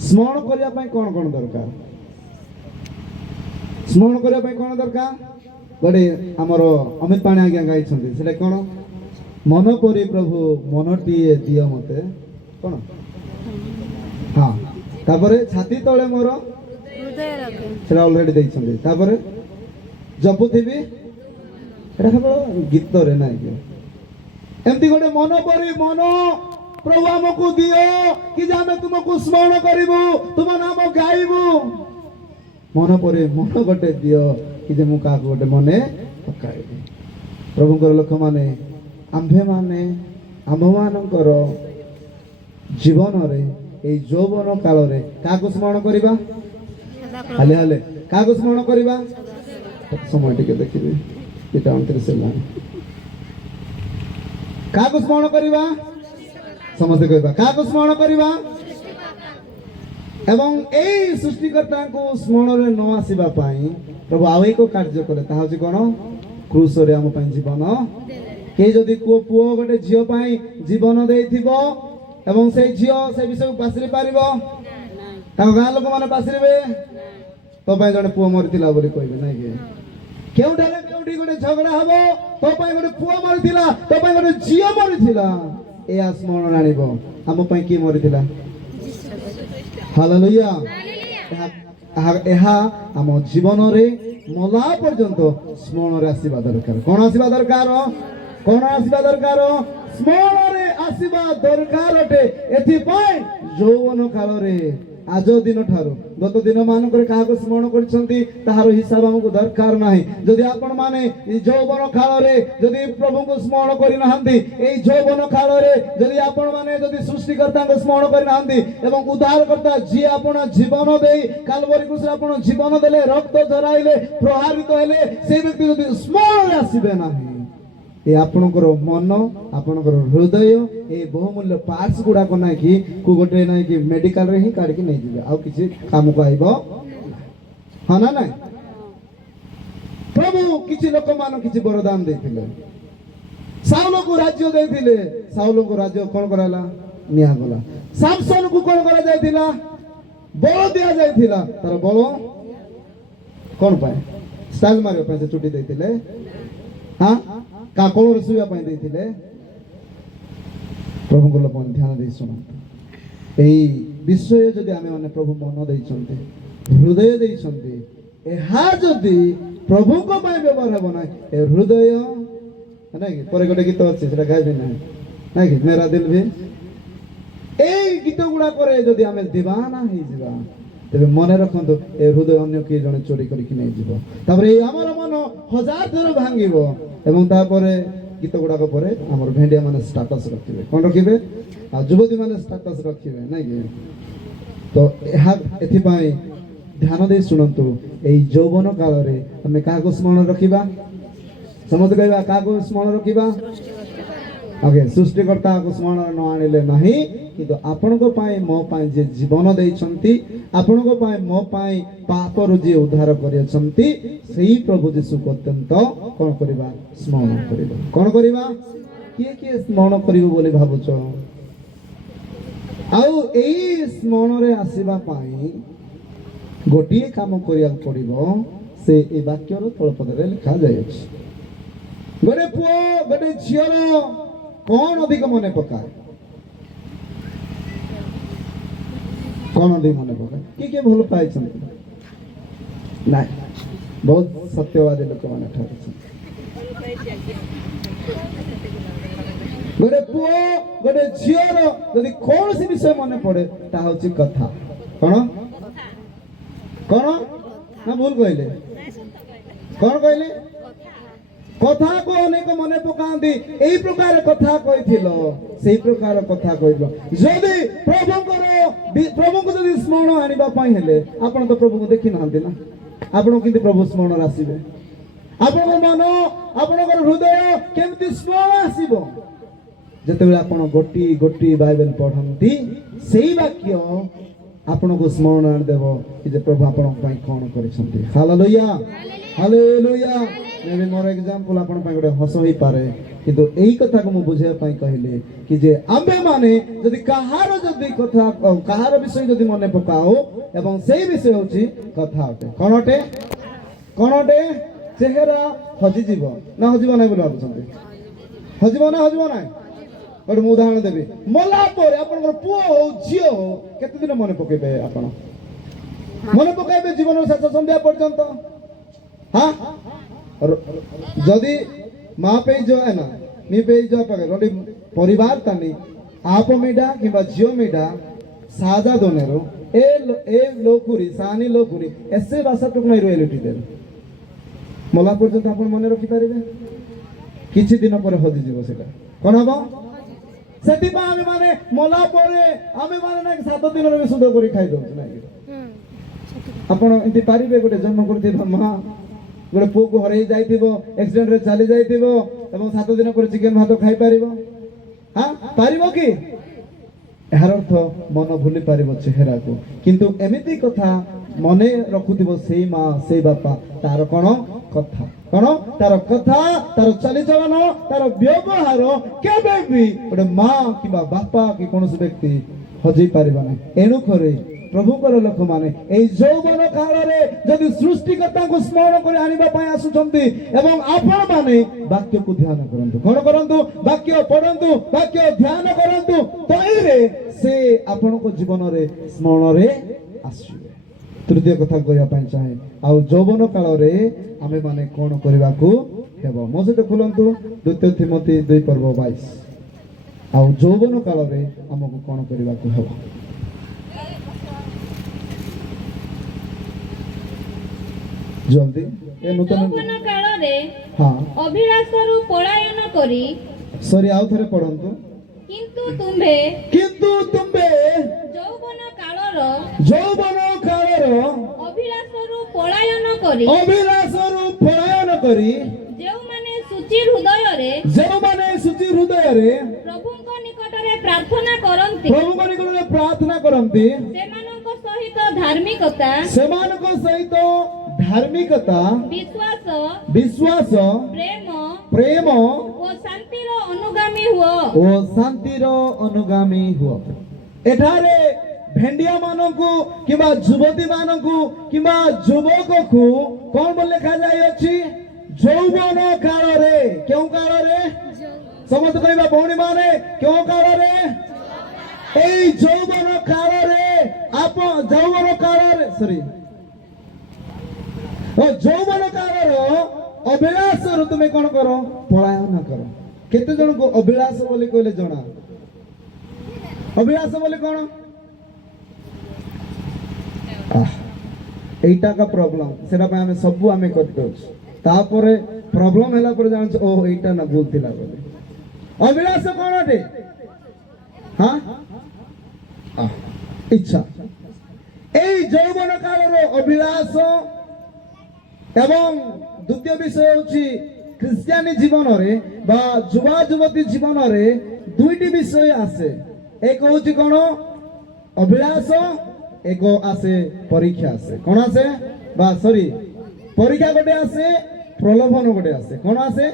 स्मरण करने कौन कौन दरकार स्मरण करने कौन दरकार गोटे आमर अमित पाणी आज्ञा गाई कौन मन परी प्रभु मनटी दियो मते कौन हाँ तापर छाती तले मोर अलरेडी जपुथी गीत रे ना एमती गोटे मन परी मन प्रभु आमको दियो कि आमे तुमको स्मरण करिबु तुम नाम गाइबु मन परे मन गोटे दियो कि मु का गोटे मने पकाइबि प्रभुଙ୍କର ଲୋକମାନେ आम्भे आम्भମାନଙ୍କର ଜୀବନରେ এই ଯୌବନ କାଳରେ କାକୁ ସ୍ମରଣ କରିବା ହାଲେ ହାଲେ କାକୁ ସ୍ମରଣ କରିବା ସମୟ ଟିକେ ଦେଖିବେ ଏଟା 29 ହେଲାଣି କାକୁ ସ୍ମରଣ କରିବା समस्ते कहबा काको स्मरण करबा एवं एई सृष्टिकर्ता को स्मरण रे न आसीबा पई प्रभु आउ एको कार्य करे ता होची कोन क्रूस रे हम पई जीवन के जदी को पुओ गोटे झियो पई जीवन देइथिबो एवं से झियो से विषय पासरी पारिबो ता गां लोक माने पासरिबे तो पई जने पुओ मरितिला बोली कहबे नै के केउठारे केउठी गोटे झगड़ा हबो तो पई गोटे पुओ मरितिला तो पई गोटे झियो मरितिला ए स्मरण आनिब आम कि मरीला हालेलुया आम जीवन रे मला पर्यंत स्मरण रे आसीबा दरकार कौन आसीबा दरकार स्मरण रे आसीबा दरकार अटे एथि पई यौवन काल रे आज दिन ठारू गत दिन मानक क्या स्मरण कर हिसाब हमको दरकार ना जदि आपण माने यौवन काल रे जदि प्रभु को स्मरण करना यौवन काल रे जदि आपण माने जदि सृष्टिकर्ता को स्मरण करना एवं उद्धारकर्ता जी आपण जीवन दे कालवरी क्रूस आपण जीवन देले रक्त झराइले प्रहारित हेले से व्यक्ति जदि स्मरण आसीबे ना ये आपणकर मन आपणकर हृदय ये बहुमूल्य पार्ट्स गुड़ा को ना कि को गोटे ना कि मेडिकल रे ही काढ के नहीं दिबे आ किछि काम को आइबो हां ना ना प्रभु किछि लोक मान किछि वरदान देथिले साउल को राज्य देथिले साउल को राज्य कोन कराला निया गला सामसन को कोन करा जायथिला बळ दिया जायथिला तार बळ कोन पाए स्टाइल मारियो पे छुट्टी देथिले हां काकोल रसुया पाई देथिले प्रभु को लोक ध्यान दे सुनंत एई विषय जदि आमे माने प्रभु मन दैछन्ते हृदय दैछन्ते एहा जदि प्रभु को पाई व्यवहार हबो ना ए हृदय है कि परे गोटे गीत अछि सेटा गाइबे ना कि मेरा दिल भी एई गीत गुडा करे जदि आमे दीवाना हे जिबा तबे मने रखंतो ए हृदय अन्य के जने चोरी करी कि नै जिवो तापर ए हमर मन हजार थर भांगिबो एवं तापर गीत गुडा को परे हमर भेंडिया माने स्टेटस रखिबे कोन रखिबे आ युवती माने स्टेटस रखिबे नै कि तो एहा एथि पई ध्यान दे सुनंतु ए यौवन काल रे हमें काको स्मरण रखिबा समझ गइबा काको स्मरण रखिबा ओके सृष्टिकर्ता को स्मरण न आनिले नहीं किंतु आपण को पाए मो पाए जे जीवन देइछंती आपण को पाए मो पाए पाप रु जे उद्धार करियछंती सेही प्रभु यीशु को अत्यंत कोन करबा स्मरण करबा कोन करबा के स्मरण करिवो बोली भाबुछ आउ एई स्मरण रे आसीबा पाए गोटिए काम करिया पड़िबो से ए वाक्य रो तळपद रे लिखा जाय अछि गोटे पुओ गोटे झियर कौन अधिक मने पकाए कौन अधिक मने पकाए के भल पाए ना बहुत सत्यवादी लोक माने ठारे गोटे पुओ गोटे झियर यदि कौन सी विषय मने पड़े ता होची कथा कौन कौन ना भूल कहले कौन कहले कथा को अनेक मने पकांती एई प्रकार कथा कहिथिलो सेई प्रकार कथा कहिलो जदि प्रभु को जदि स्मरण आनिबा पई हेले आपण तो प्रभु को देखि नांती ना आपण किंतु प्रभु स्मरण आसीबे आपण मन आपण हृदय केमति स्मरण आसीबो जते बेला आपण गोटी गोटी बाइबल पढंती सेई वाक्य ଆପଣଙ୍କୁ ସ୍ମରଣ ଆଣିଦେବ କି ଯେ ପ୍ରଭୁ ଆପଣଙ୍କ ପାଇଁ କ'ଣ କରିଛନ୍ତି। Hallelujah hallelujah. ମେ ବି ମୋର ଏକ୍ସାମ୍ପଲ ଆପଣଙ୍କ ପାଇଁ ଗୋଟେ ହସ ହେଇପାରେ, କିନ୍ତୁ ଏଇ କଥାକୁ ମୁଁ ବୁଝେଇବା ପାଇଁ କହିଲି କି ଯେ ଆମ୍ଭେମାନେ ଯଦି କାହାର ବିଷୟ ଯଦି ମନେ ପକାଉ ଏବଂ ସେଇ ବିଷୟ ହେଉଛି କଥା ଅଟେ। କ'ଣ ଅଟେ? କ'ଣ ଅଟେ? ଚେହେରା ହଜିଯିବ ନା ହଜିବ ନାହିଁ ବୋଲି ଭାବୁଛନ୍ତି? ହଜିବ ନା ହଜିବ ନାହିଁ? ଗୋଟେ ମୁଁ ଉଦାହରଣ ଦେବି। ମଲା ପରେ ଆପଣଙ୍କର ପୁଅ ହଉ ଝିଅ ହଉ କେତେ ଦିନ ମନେ ପକେଇବେ? ଆପଣ ମନେ ପକାଇବେ ଜୀବନର ଶେଷ ସନ୍ଧ୍ୟା ପର୍ଯ୍ୟନ୍ତ। हाँ जदि माँ पे जो है ना मी पे जो पकड़ परिवार तानी आप मेडा किंवा जियो मेडा साजा दोनेरो ए लोकुरी सानी लोकुरी ऐसे भाषा टुक नहीं रोयलिटी दे मला पर्यंत आपण मने रखि पारिबे किछि दिन पर हजि जीव सेटा कोन हबो सेति बा आमे माने मला परे आमे माने ना 7 दिन रे सुंदर करी खाइ दो ना आपण इंति पारिबे गोटे जन्म करते मां गोटे पुओ को हरई जाइथिबो एक्सीडेंट रे चली जाइथिबो एवं 7 दिन पर चिकन भात खाइ पारिबो? हां पारिबो कि? एहार अर्थ मन भूली पारिबो चेहरा को, किंतु एमिति कथा मने रखुथिबो सेई मां सेई बापा तार कोन कथा कोन तार कथा तार चली चलन तार व्यवहार केबे भी गोटे मां किबा बापा कि कोनोसी व्यक्ति हजै पारिबो नै। एनु करे प्रभुकर लोक माने एई यौवन काल रे जदि सृष्टिकर्ता को स्मरण करे आनिबा पय आसुचंती एवं आपण माने वाक्य को ध्यान करंतु कोन करंतु वाक्य पढंतु वाक्य ध्यान करंतु तइरे से आपण को जीवन रे स्मरण रे आसीबे। तृतीय कथा कहया पय चाहे आ यौवन काल रे आमे माने कोन करबा को हेबो मो सहित खुलंतु द्वितीय थिमोथी 2:22 आ यौवन काल रे हमको कोन करबा को हेबो। जल्दी ए नूतन यौवन काल रे हां अभिलाषरु पलायन करी सॉरी आउ थरे पढंतु किंतु तुम्बे यौवन कालर अभिलाषरु पलायन करी जेउ माने सुचि हृदय रे प्रभुଙ୍କ निकटरे प्रार्थना करंती सेमानक सहित धार्मिकता विश्वास प्रेम ओ शांतिर अनुगामी हुआ एठारे भेंडिया मानकु किबा युवती मानकु किबा युवक को कोन बोल लिखा जाय अछि यौवन काल रे क्यों काल रे समझ कहबा भौणी माने क्यों काल रे ए यौवन काल रे आप यौवन काल रे सॉरी यौवन काल अभिलाष तुम कौन कर पलायन कर केते जन को अभिलाष बोली कहले जना अभिलाष बोली कौन एटा का प्रॉब्लम सेटा पे हमें सब हमें कर दो तापरे प्रॉब्लम हैला पर जान ओ एटा ना बोलतिला बोले अभिलाष कौन अटे हां इच्छा ए यौवन काल अभिलाष एवं द्वितीय विषय होची ख्रिस्टियानी जीवन रे बा युवा युवती जीवन रे दुईटी विषय आसे एक होची कोन अभिलाष एक आसे परीक्षा आसे कोन आसे बा सॉरी परीक्षा गोटे आसे प्रलोभन गोटे आसे कोन आसे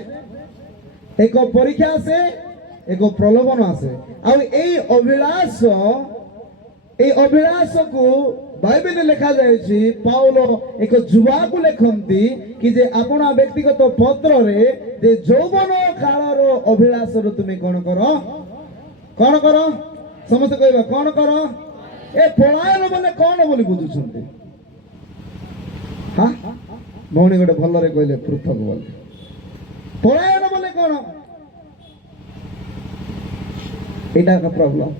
एक परीक्षा आसे एक प्रलोभन आसे आ ए अभिलाष को बाइबल लिखा जाए पाउलो एक युवा को लिखती कि जे अपना व्यक्तिगत पत्र रे जे यौवन काल अभिलाष तुम्हें कौन कर समस्त कहबा कौन कर ए पलायन बोले कौन बोली बुझुछंती हां भौणी गोटे भल रे कहले पृथक बोले पलायन बोले कौन एटा का प्रॉब्लम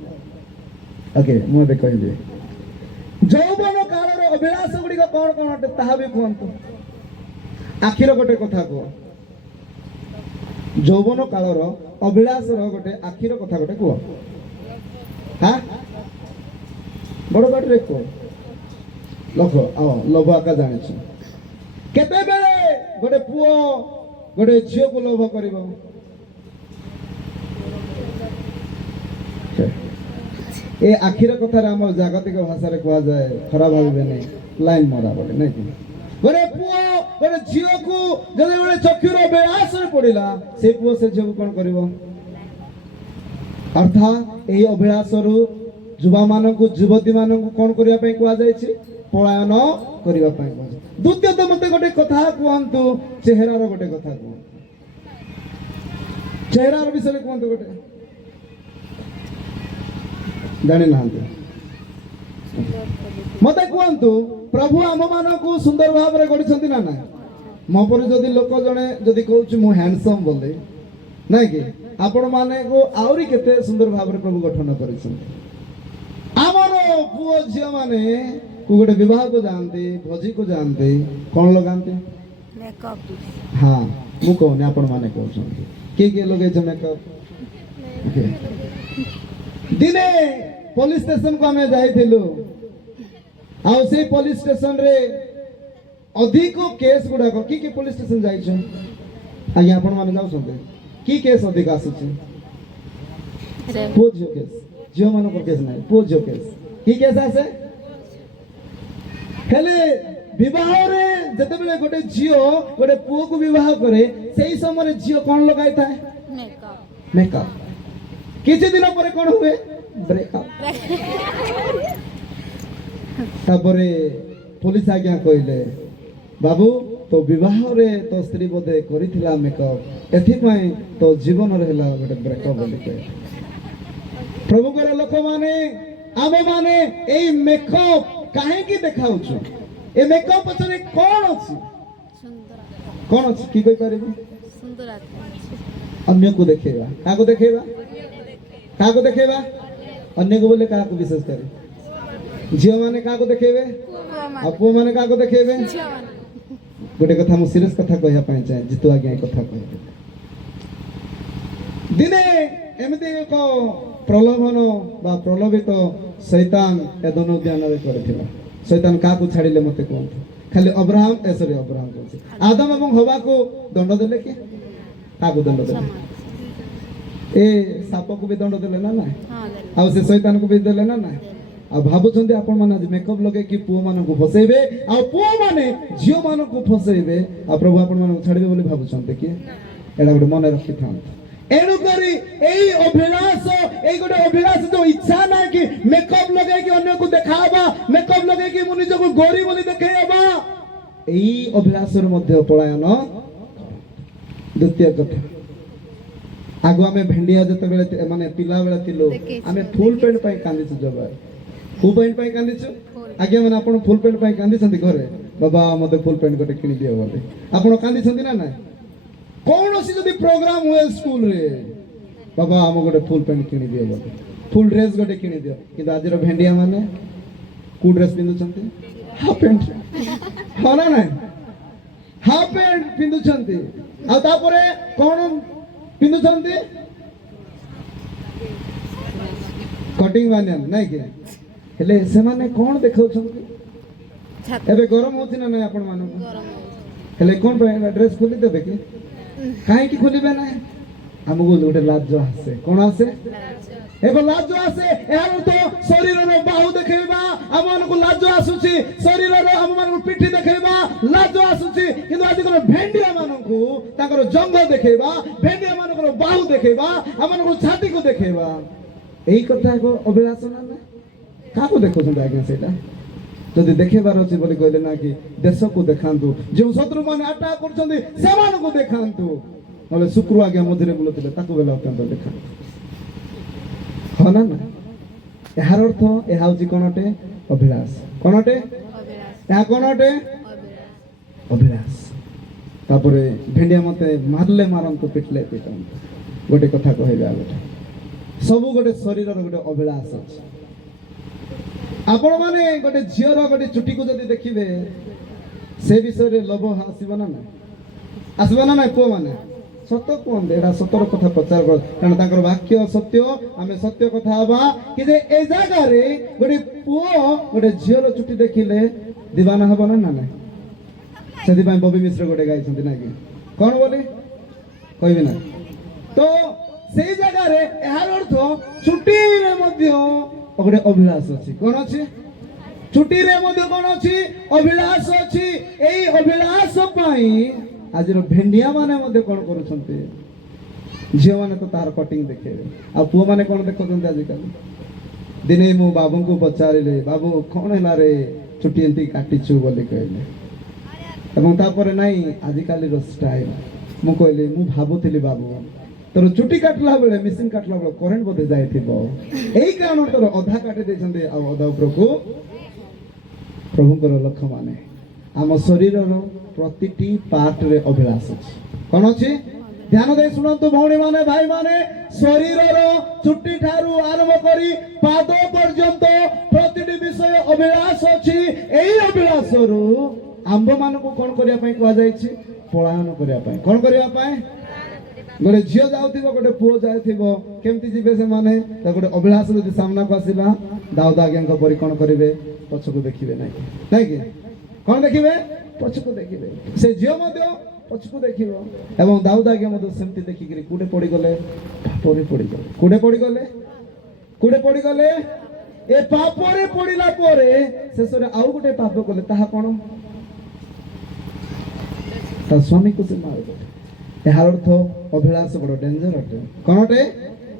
ओके मु बे कहबे यौवन काल अभिलाष गुड़ी कौन कौन अटे ताहा भी कहतु आखिर गोटे कथा कह यौवन काल अभिलाष गोटे आखिर कथा गोटे कह हाँ बड़ बाटे कह लख लोभ आका जानी केते बेले गोटे पुओ गोटे झील को लोभ कर ଏ ଆଖିର କଥାରେ ଆମର ଜାଗତିକ ଭାଷାରେ କୁହାଯାଏ, ଖରାପ ଭାବିବେନି, ଲାଇନ ମରା ବୋଲି ନାଇଁ କି? ଗୋଟେ ପୁଅ ଗୋଟେ ଝିଅକୁ ଯେତେବେଳେ ଚକ୍ଷୁର ବିଳାସରେ ପଡିଲା, ସେ ପୁଅ ସେ ଝିଅକୁ କଣ କରିବ? ଅର୍ଥାତ୍ ଏହି ଅଭିଳାଷରୁ ଯୁବାମାନଙ୍କୁ ଯୁବତୀ ମାନଙ୍କୁ କଣ କରିବା ପାଇଁ କୁହାଯାଇଛି? ପଳାୟନ କରିବା ପାଇଁ କୁହାଯାଇଛି। ଦ୍ୱିତୀୟତଃ ମତେ ଗୋଟେ କଥା କୁହନ୍ତୁ, ଚେହେରାର ଗୋଟେ କଥା କୁହନ୍ତୁ, ଚେହେରାର ବିଷୟରେ କୁହନ୍ତୁ ଗୋଟେ, ଜାଣିନାହାନ୍ତି? ମତେ କୁହନ୍ତୁ, ପ୍ରଭୁ ଆମ ମାନଙ୍କୁ ସୁନ୍ଦର ଭାବରେ ଗଢିଛନ୍ତି ନା ନାଇଁ? ମୋ ପରି ଯଦି ଲୋକ ଜଣେ ଯଦି କହୁଛି ମୁଁ ହ୍ୟାଣ୍ଡସମ୍ ବୋଲି, ନାଇଁ କି, ଆପଣ ମାନଙ୍କୁ ଆହୁରି କେତେ ସୁନ୍ଦର ଭାବରେ ପ୍ରଭୁ ଗଠନ କରିଛନ୍ତି। ଆମର ପୁଅ ଝିଅ ମାନେ ଗୋଟେ ବିବାହକୁ ଯାଆନ୍ତି, ଭୋଜିକୁ ଯାଆନ୍ତି, କଣ ଲଗାନ୍ତି? ହଁ, ମୁଁ କହୁନି, ଆପଣ ମାନେ କହୁଛନ୍ତି। କିଏ କିଏ ଲଗେଇଛ ମେକଅପ୍? ଦିନେ ପୋଲିସ ଷ୍ଟେସନକୁ ଆମେ ଯାଇଥିଲୁ, ଆଉ ସେଇ ପୋଲିସ ଷ୍ଟେସନରେ ଅଧିକ କେସ୍ ଗୁଡାକ, କି ପୋଲିସ ଷ୍ଟେସନ ଯାଇଛ? ଆଜ୍ଞା ଆପଣ ମାନେ ଯାଉଛନ୍ତି, କି କେସ୍ ଅଧିକ ଆସୁଛି? ପୁଅ ଝିଅ କେସ୍, ଝିଅ ମାନଙ୍କର କେସ୍ ନାହିଁ, ପୁଅ ଝିଅ କେସ୍। କି କେସ୍ ଆସେ? ହେଲେ ବିବାହରେ ଯେତେବେଳେ ଗୋଟେ ଝିଅ ଗୋଟେ ପୁଅକୁ ବିବାହ କରେ, ସେଇ ସମୟରେ ଝିଅ କଣ ଲଗାଇଥାଏ? ମେକଅପ୍। କିଛି ଦିନ ପରେ କଣ ହୁଏ? ବ୍ରେକଅପ୍। ତାପରେ ପୋଲିସ ଆଜ୍ଞା କହିଲେ, ବାବୁ ତୋ ବିବାହରେ ତୋ ସ୍ତ୍ରୀ ବୋଧେ କରିଥିଲା ମେକଅପ୍, ଏଥିପାଇଁ ତୋ ଜୀବନରେ ହେଲା ଗୋଟେ ବ୍ରେକଅପ୍ ବୋଲି କହିଲେ। ପ୍ରଭୁଙ୍କର ଲୋକମାନେ, ଆମେ ମାନେ ଏଇ ମେକଅପ୍ କାହିଁକି ଦେଖାଉଛୁ? ଏ ମେକଅପ୍ ପଛରେ କଣ ଅଛି? କଣ ଅଛି କି କହିପାରିବୁ? ଅନ୍ୟକୁ ଦେଖେଇବା। କାହାକୁ ଦେଖେଇବା? କାହାକୁ ଦେଖେଇବା? ଅନ୍ୟକୁ ବୋଲେ କାହାକୁ? ବିଶେଷ କରି ଝିଅ ମାନେ କାହାକୁ ଦେଖେଇବେ, ଆଉ ପୁଅ ମାନେ କାହାକୁ ଦେଖେଇବେ? ଗୋଟେ କଥା ମୁଁ ସିରିୟସ୍ କଥା କହିବା ପାଇଁ ଚାହେଁ, ଜିତୁ ଆଜ୍ଞା ଏ କଥା କହିବେ। ଦିନେ ଏମିତି ଏକ ପ୍ରଲୋଭନ ବା ପ୍ରଲୋଭିତ ଶୈତାନ ଏଦନ ଉଦ୍ୟାନରେ କରିଥିଲା। ଶୈତାନ କାହାକୁ ଛାଡ଼ିଲେ ମତେ କୁହନ୍ତୁ? ଖାଲି ଅବ୍ରାହମ କହୁଛି, ଆଦମ ଏବଂ ହବାକୁ ଦଣ୍ଡ ଦେଲେ କି? କାହାକୁ ଦଣ୍ଡ ଦେଲେ? ଏ ସାପକୁ ବି ଦଣ୍ଡ ଦେଲେ ନା ନାଇଁ? ଆଉ ସେ ଶୈତାନକୁ ବି ଦେଲେ ନା ନାଇଁ? ଆଉ ଭାବୁଛନ୍ତି ଆପଣ ମାନେ ଆଜି ମେକଅପ୍ ଲଗେଇକି ପୁଅ ମାନଙ୍କୁ ଫସେଇବେ, ଆଉ ପୁଅ ମାନେ ଝିଅ ମାନଙ୍କୁ ଫସେଇବେ, ଆଉ ପ୍ରଭୁ ଆପଣ ମାନଙ୍କୁ ଛାଡ଼ିବେ ବୋଲି ଭାବୁଛନ୍ତି କି? ଏଇଟା ଗୋଟେ ମନେ ରଖିଥାନ୍ତୁ। ଏଣୁକରି ଏଇ ଅଭିଳାଷ, ଏଇ ଗୋଟେ ଅଭିଳାଷ ଯୋଉ ଇଚ୍ଛା ନାହିଁ କି ମେକଅପ୍ ଲଗେଇକି ଅନ୍ୟକୁ ଦେଖାହବା, ମେକଅପ୍ ଲଗେଇକି ମୁଁ ନିଜକୁ ଗୋରୀ ବୋଲି ଦେଖେଇବା, ଏଇ ଅଭିଳାଷରୁ ମଧ୍ୟ ପଳାୟନ। ଦ୍ୱିତୀୟ କଥା, ଆଗ ଆମେ ଭେଣ୍ଡିଆ ଯେତେବେଳେ ମାନେ ପିଲା ବେଳେ ଥିଲୁ, ଆମେ ଫୁଲ ପ୍ୟାଣ୍ଟ ପାଇଁ କାନ୍ଦିଛୁ। ଜବାବ କୋଉ ପ୍ୟାଣ୍ଟ ପାଇଁ କାନ୍ଦିଛୁ? ଆଜ୍ଞା ମାନେ ଆପଣ ଫୁଲ ପ୍ୟାଣ୍ଟ ପାଇଁ କାନ୍ଦିଛନ୍ତି ଘରେ? ବାବା ମତେ ଫୁଲ ପ୍ୟାଣ୍ଟ ଗୋଟେ କିଣିଦିଅ ବୋଲି ଆପଣ କାନ୍ଦିଛନ୍ତି ନା ନାଇଁ? କୌଣସି ଯଦି ପ୍ରୋଗ୍ରାମ ହୁଏ ସ୍କୁଲରେ, ବାବା ଆମ ଗୋଟେ ଫୁଲ ପ୍ୟାଣ୍ଟ କିଣିଦିଅ ବୋଲି, ଫୁଲ ଡ୍ରେସ୍ ଗୋଟେ କିଣିଦିଅ। କିନ୍ତୁ ଆଜିର ଭେଣ୍ଡିଆ ମାନେ କୋଉ ଡ୍ରେସ୍ ପିନ୍ଧୁଛନ୍ତି? Half pant. ହଁ ନା ନାଇଁ? ହାଫ ପ୍ୟାଣ୍ଟ ପିନ୍ଧୁଛନ୍ତି, ଆଉ ତାପରେ କଣ ପିନ୍ଧୁଛନ୍ତି? କଟିଂ ବାନିୟନ, ନାଇଁ କି? ହେଲେ ସେମାନେ କଣ ଦେଖାଉଛନ୍ତି? ଏବେ ଗରମ ହଉଛି ନା ନାଇଁ ଆପଣ ମାନଙ୍କୁ? ହେଲେ କଣ ପାଇଁ ଡ୍ରେସ୍ ଖୋଲିଦେବେ କି? କାହିଁକି ଖୋଲିବେ ନାହିଁ? ଆମକୁ ଗୋଟେ ଲାଜ ଆସେ। କଣ ଆସେ? ଏବେ ଲାଜ ଆସେ। ଏହାର ଅର୍ଥ ଶରୀରର ବାହୁ ଦେଖେଇବା ଆମମାନଙ୍କୁ ଲାଜ ଆସୁଛି, ଶରୀରର ଆମମାନଙ୍କୁ ପିଠି ଦେଖେଇବା ଲାଜ ଆସୁଛି। କିନ୍ତୁ ଆଜିକାଲି ଭେଣ୍ଡିଆ ମାନଙ୍କୁ ତାଙ୍କର ଜଙ୍ଘ ଦେଖେଇବା, ଭେଣ୍ଡିଆ ମାନଙ୍କର ବାହୁ ଦେଖେଇବା, ଆମମାନଙ୍କୁ ଛାତିକୁ ଦେଖେଇବା, ଏଇ କଥା ଏକ ଅଭିଳାଷ ନା ନା? କାହାକୁ ଦେଖୁଛନ୍ତି ଆଜ୍ଞା ସେଇଟା? ଯଦି ଦେଖେଇବାର ଅଛି ବୋଲି କହିଲେ ନା କି ଦେଶକୁ ଦେଖାନ୍ତୁ, ଯେଉଁ ଶତ୍ରୁ ମାନେ ଆଟାକ କରୁଛନ୍ତି ସେମାନଙ୍କୁ ଦେଖାନ୍ତୁ, ନହେଲେ ଶୁକ୍ର ଆଜ୍ଞା ମଝିରେ ବୁଲୁଥିଲେ ତାକୁ ବେଲେ ଅତ୍ୟନ୍ତ ଦେଖାନ୍ତୁ। ହଁ ନା ନା? ଏହାର ଅର୍ଥ ଏହା ହଉଛି କଣଟେ? ଅଭିଳାଷ। କଣଟେ? ଏହା କଣଟେ? ଅଭିଳାଷ। ତାପରେ ଭେଣ୍ଡିଆ ମତେ ମାରିଲେ ମାରନ୍ତୁ, ପିଟିଲେ ପିଟନ୍ତୁ। ଗୋଟେ କଥା କହିବେ, ଆଉ ଗୋଟେ ସବୁ ଗୋଟେ ଶରୀରର ଗୋଟେ ଅଭିଳାଷ ଅଛି। ଆପଣ ମାନେ ଗୋଟେ ଝିଅର ଗୋଟେ ଚୁଟିକୁ ଯଦି ଦେଖିବେ, ସେ ବିଷୟରେ ଲୋଭ ଆସିବ ନା ନାଇଁ? ଆସିବ ନା ନାଇଁ? ପୁଅ ମାନେ ସତ କୁହନ୍ତି, ଏଇଟା ସତର କଥା ପ୍ରଚାର କର, କାରଣ ତାଙ୍କର ବାକ୍ୟ ସତ୍ୟ। ଆମେ ସତ୍ୟ କଥା ହବା କି ଯେ ଏ ଜାଗାରେ ଗୋଟେ ପୁଅ ଗୋଟେ ଝିଅର ଚୁଟି ଦେଖିଲେ ଦିବାନା ହବ ନା ନା ନାଇଁ? ସେଥିପାଇଁ ବବି ମିଶ୍ର ଗୋଟେ ଗାଇଛନ୍ତି ନାଇଁ କି? କଣ ବୋଲି କହିବି ନା? ତ ସେଇ ଜାଗାରେ ଏହାର ଅର୍ଥ ଚୁଟିରେ ମଧ୍ୟ ଗୋଟେ ଅଭିଳାଷ ଅଛି। କ'ଣ ଅଛି? ଚୁଟିରେ ମଧ୍ୟ କ'ଣ ଅଛି? ଅଭିଳାଷ ଅଛି। ଏଇ ଅଭିଳାଷ ପାଇଁ ଆଜିର ଭେଣ୍ଡିଆ ମାନେ ମଧ୍ୟ କ'ଣ କରୁଛନ୍ତି? ଝିଅମାନେ ତ ତାର କଟିଂ ଦେଖେଇବେ, ଆଉ ପୁଅମାନେ କ'ଣ ଦେଖୁଛନ୍ତି ଆଜିକାଲି? ଦିନେ ମୁଁ ବାବୁଙ୍କୁ ପଚାରିଲି, ବାବୁ କ'ଣ ହେଲା ରେ ଚୁଟି ଏମିତି କାଟିଛୁ ବୋଲି କହିଲେ, ଏବଂ ତାପରେ ନାଇଁ ଆଜିକାଲିର ଷ୍ଟାଇଲ। ମୁଁ କହିଲି ମୁଁ ଭାବୁଥିଲି ବାବୁ ତୋର ଚୁଟି କାଟିଲା ବେଳେ ମେସିନ୍ କାଟିଲା ବେଳେ କରେଣ୍ଟ ବୋଧେ ଯାଇଥିବ, ଏଇ କାରଣ ତୋର ଅଧା କାଟି ଦେଇଛନ୍ତି ଆଉ ଅଧା ଉପରକୁ। ପ୍ରଭୁଙ୍କର ଲକ୍ଷ୍ୟ ମାନେ ଆମ ଶରୀରର ପ୍ରତିଟି ପାର୍ଟରେ ଅଭିଳାଷ ଅଛି। କ'ଣ ଅଛି? ଧ୍ୟାନ ଦେଇ ଶୁଣନ୍ତୁ ଭଉଣୀ ମାନେ, ଭାଇ ମାନେ, ଶରୀରର ଚୁଟି ଠାରୁ ଆରମ୍ଭ କରି ପାଦ ପର୍ଯ୍ୟନ୍ତ ପ୍ରତିଟି ବିଷୟ ଅଭିଳାଷ ଅଛି। ଏଇ ଅଭିଳାଷରୁ ଆମ୍ଭ ମାନଙ୍କୁ କ'ଣ କରିବା ପାଇଁ କୁହାଯାଇଛି? ପଳାୟନ କରିବା ପାଇଁ। କ'ଣ କରିବା ପାଇଁ? ଗୋଟେ ଝିଅ ଯାଉଥିବ, ଗୋଟେ ପୁଅ ଯାଉଥିବ, କେମିତି ଯିବେ ସେମାନେ? ଗୋଟେ ଅଭିଳାଷ ଯଦି ସାମ୍ନାକୁ ଆସିଲା, ଦାଉଦ ଆଜ୍ଞାଙ୍କ ପରି କ'ଣ କରିବେ? ପଛକୁ ଦେଖିବେ ନାହିଁ, ନାଇଁ କି? କ'ଣ ଦେଖିବେ? ପଛକୁ ଦେଖିବେ। ସେ ଝିଅ ମଧ୍ୟ ପଛକୁ ଦେଖିବ, ଏବଂ ଦାଉଦ ଆଜ୍ଞା ମଧ୍ୟ ସେମିତି ଦେଖିକିରି କୋଉଠି ପଡ଼ିଗଲେ? ପାପରେ ପଡ଼ିଗଲେ। କୋଉଠି ପଡ଼ିଗଲେ? କୋଉଠି ପଡ଼ିଗଲେ? ଏ ପାପରେ ପଡ଼ିଲା ପରେ ଶେଷରେ ଆଉ ଗୋଟେ ପାପ କଲେ। ତାହା କ'ଣ? ତା ସ୍ୱାମୀକୁ ସେ ମାରିଦେଲେ। ଏହାର ଅର୍ଥ ଅଭିଳାଷ ବଡ଼ ଡେଞ୍ଜର ଅଟେ। କ'ଣ ଅଟେ?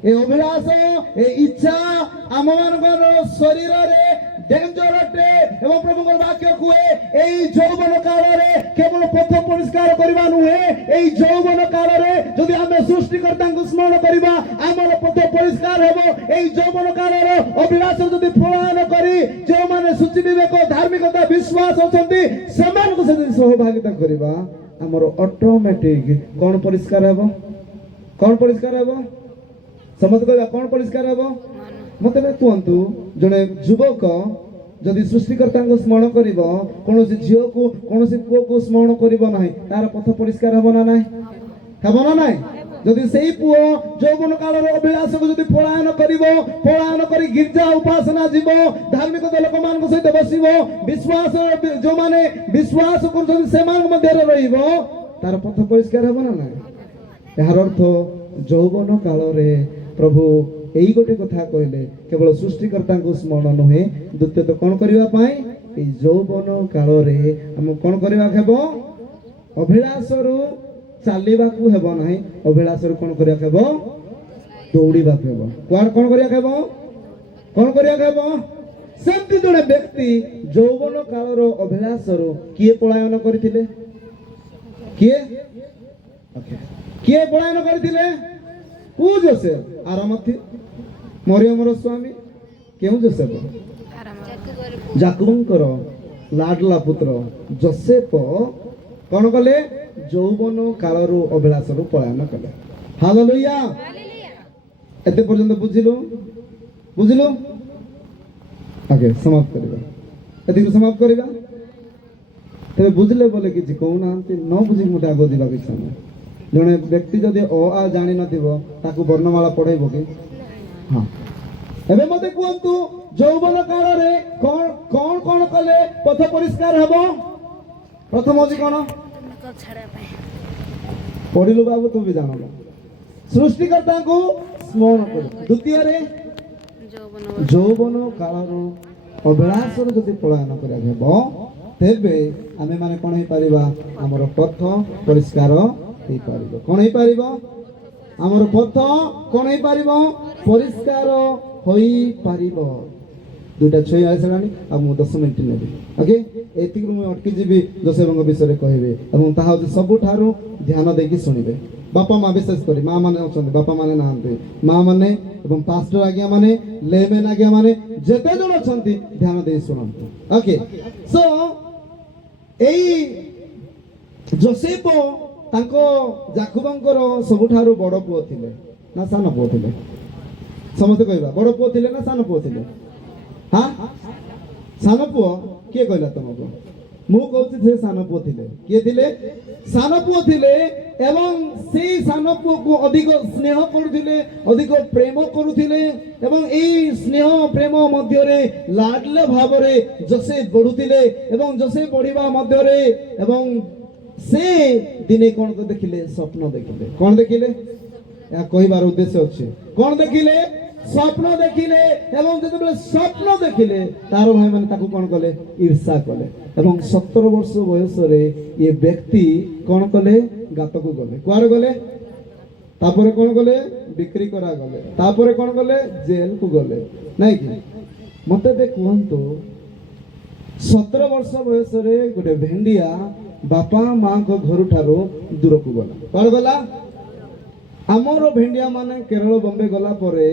ଏ ଅଭିଳାଷ, ଏ ଇଚ୍ଛା ଆମମାନଙ୍କର ଶରୀରରେ ଡେଞ୍ଜର ଅଟେ। ଏବଂ ପ୍ରଭୁଙ୍କର ବାକ୍ୟ କୁହେ, ଏଇ ଯୌବନ କାଳରେ କେବଳ ପଥ ପରିଷ୍କାର କରିବା ନୁହେଁ, ଏଇ ଯୌବନ କାଳରେ ଯଦି ଆମେ ସୃଷ୍ଟିକର୍ତ୍ତାଙ୍କୁ ସ୍ମରଣ କରିବା, ଆମର ପଥ ପରିଷ୍କାର ହେବ। ଏଇ ଯୌବନ କାଳର ଅଭିଳାଷ ଯଦି ପଳାୟନ କରି ଯେଉଁମାନେ ସୂଚି ବିବେକ, ଧାର୍ମିକତା, ବିଶ୍ୱାସ ଅଛନ୍ତି, ସେମାନଙ୍କୁ ଯଦି ସହଭାଗିତା କରିବା, ଆମର ଅଟୋମେଟିକ କ'ଣ ପରିଷ୍କାର ହେବ? କ'ଣ ପରିଷ୍କାର ହେବ? ସମସ୍ତେ କହିବା କ'ଣ ପରିଷ୍କାର ହେବ? ମତେ କୁହନ୍ତୁ, ଜଣେ ଯୁବକ ଯଦି ସୃଷ୍ଟିକର୍ତ୍ତାଙ୍କୁ ସ୍ମରଣ କରିବ, କୌଣସି ଝିଅକୁ, କୌଣସି ପୁଅକୁ ସ୍ମରଣ କରିବ ନାହିଁ, ତାର ପଥ ପରିଷ୍କାର ହେବ ନା ନାହିଁ? ହେବ ନା ନାହିଁ? ଯଦି ସେଇ ପୁଅ ଯୌବନ କାଳର ଅଭିଳାଷକୁ ଯଦି ପଳାୟନ କରିବ, ପଳାୟନ କରି ଗିର୍ଜା ଉପାସନା ଯିବ, ଧାର୍ମିକତା ଲୋକମାନଙ୍କ ସହିତ ବସିବ, ବିଶ୍ୱାସ ଯୋଉମାନେ ବିଶ୍ୱାସ କରୁଛନ୍ତି ସେମାନଙ୍କ ମଧ୍ୟରେ ରହିବ, ତାର ପଥ ପରିଷ୍କାର ହେବ ନା ନାହିଁ? ଏହାର ଅର୍ଥ ଯୌବନ କାଳରେ ପ୍ରଭୁ ଏଇ ଗୋଟେ କଥା କହିଲେ, କେବଳ ସୃଷ୍ଟିକର୍ତ୍ତାଙ୍କୁ ସ୍ମରଣ ନୁହେଁ, ଦ୍ୱିତୀୟତଃ କ'ଣ କରିବା ପାଇଁ? ଏଇ ଯୌବନ କାଳରେ ଆମକୁ କ'ଣ କରିବାକୁ ହେବ? ଅଭିଳାଷରୁ ଚାଲିବାକୁ ହେବ ନାହିଁ, ଅଭିଳାଷରୁ କ'ଣ କରିବାକୁ ହେବ? ଦୌଡ଼ିବାକୁ ହେବ। କୁଆଡ଼େ କ'ଣ କରିବାକୁ ହେବ? କ'ଣ କରିବାକୁ ହେବ? ସେମିତି ଜଣେ ବ୍ୟକ୍ତି ଯୌବନ କାଳର ଅଭିଳାଷରୁ କିଏ ପଳାୟନ କରିଥିଲେ? କିଏ? କିଏ ପଳାୟନ କରିଥିଲେ? ଯୋସେଫ। ଆରାମଥି ମରିୟମର ସ୍ୱାମୀ କେଉଁ ଯୋସେଫ? ଯାକୁବଙ୍କର ଲାଡଲା ପୁତ୍ର ଯୋସେଫ କ'ଣ କଲେ? ଯୌବନ କାଳରୁ ଅଭିଳାଷରୁ ପଳାୟନ କଲେ। ହାଲେଲୁୟା। ଏତେ ପର୍ଯ୍ୟନ୍ତ ବୁଝିଲୁ? ବୁଝିଲୁ? ଓକେ, ସମାପ୍ତ କରିବା। ଏତିକି ସମାପ୍ତ କରିବା। ତେବେ ବୁଝିଲେ ବୋଲେ କିଛି କହୁନାହାନ୍ତି, ନ ବୁଝିକି ମୋତେ ଆଗ ଯିବାକୁ ଇଚ୍ଛା ନାହିଁ। ଜଣେ ବ୍ୟକ୍ତି ଯଦି ଅ ଆ ଜାଣିନଥିବ, ତାକୁ ବର୍ଣ୍ଣମାଳା ପଢ଼େଇବ କି? ହଁ। ଏବେ ମୋତେ କୁହନ୍ତୁ, ଯୌବନ କାଳରେ କ'ଣ କ'ଣ କଲେ ପଥ ପରିଷ୍କାର ହେବ? ପ୍ରଥମ ଅଛି କ'ଣ? ପଢିଲୁ ବାବୁ, ତୁ ବି ଜାଣ। ସୃଷ୍ଟିକର୍ତ୍ତାଙ୍କୁ ସ୍ମରଣ କର। ଦ୍ୱିତୀୟରେ ଯୌବନ କାଳରୁ ଅଭିଳାଷରୁ ଯଦି ପଳାୟନ କରିବାକୁ ହେବ, ତେବେ ଆମେ ମାନେ କ'ଣ ହେଇପାରିବା? ଆମର ପଥ ପରିଷ୍କାର ହେଇପାରିବ। କ'ଣ ହେଇପାରିବ? ଆମର ପଥ କ'ଣ ହେଇପାରିବ? ପରିଷ୍କାର ହୋଇପାରିବ। 2:06 ଆସିଲାଣି, ଆଉ ମୁଁ 10 ମିନିଟ୍ ନେବି। ଓକେ, ଏତିକି ମୁଁ ଅଟକି ଯିବି, ଯୋସେଫଙ୍କ ବିଷୟରେ କହିବି, ଏବଂ ତାହା ହେଉଛି ସବୁଠାରୁ ଧ୍ୟାନ ଦେଇକି ଶୁଣିବେ। ବାପା ମା, ବିଶେଷ କରି ମା ମାନେ ଅଛନ୍ତି, ବାପା ମାନେ ନାହାନ୍ତି, ମା ମାନେ ଏବଂ ପାଷ୍ଟର ଆଜ୍ଞା ମାନେ, ଲେମେନ୍ ଆଜ୍ଞା ମାନେ, ଯେତେ ଜଣ ଅଛନ୍ତି ଧ୍ୟାନ ଦେଇ ଶୁଣନ୍ତୁ। ଓକେ, ସୋ ଏଇ ଯୋସେଫ ତାଙ୍କ ଯାକୁବଙ୍କର ସବୁଠାରୁ ବଡ଼ ପୁଅ ଥିଲେ ନା ସାନ ପୁଅ ଥିଲେ? ସମସ୍ତେ କହିବା, ବଡ଼ ପୁଅ ଥିଲେ ନା ସାନ ପୁଅ ଥିଲେ? ହଁ, ସାନ ପୁଅ। କିଏ କହିଲା ତମକୁ? ମୁଁ କହୁଛି ସେ ସାନ ପୁଅ ଥିଲେ। କିଏ ଥିଲେ? ସାନ ପୁଅ ଥିଲେ, ଏବଂ ସେଇ ସାନ ପୁଅକୁ ଅଧିକ ସ୍ନେହ କରୁଥିଲେ, ଅଧିକ ପ୍ରେମ କରୁଥିଲେ, ଏବଂ ଏଇ ସ୍ନେହ ପ୍ରେମ ମଧ୍ୟରେ ଲାଡଲା ଭାବରେ ଯୋସେଫ ବଢୁଥିଲେ, ଏବଂ ଯୋସେଫ ବଢିବା ମଧ୍ୟରେ ଏବଂ ସେ ଦିନେ କ'ଣ ଦେଖିଲେ? ସ୍ୱପ୍ନ ଦେଖିଲେ। କ'ଣ ଦେଖିଲେ? ଏହା କହିବାର ଉଦ୍ଦେଶ୍ୟ ଅଛି। କ'ଣ ଦେଖିଲେ? ସ୍ୱପ୍ନ ଦେଖିଲେ ଏବଂ ଯେତେବେଳେ ସ୍ୱପ୍ନ ଦେଖିଲେ ତାର ଭାଇମାନେ ତାକୁ କଣ କଲେ ଈର୍ଷା କଲେ ଏବଂ 17 ବର୍ଷ ବୟସରେ ଏ ବ୍ୟକ୍ତି କଣ କଲେ ଗାତକୁ ଗଲେ କୁଆଡେ ଗଲେ ତାପରେ କଣ କଲେ ବିକ୍ରି କରାଗଲେ ତାପରେ କଣ କଲେ ଜେଲକୁ ଗଲେ ନାଇଁ କି ମତେ ଏବେ କୁହନ୍ତୁ 17 ବର୍ଷ ବୟସରେ ଗୋଟେ ଭେଣ୍ଡିଆ ବାପା ମାଙ୍କ ଘର ଠାରୁ ଦୂରକୁ ଗଲା କୁଆଡେ ଗଲା ଆମର ଭେଣ୍ଡିଆ ମାନେ କେରଳ ବମ୍ବେ ଗଲା ପରେ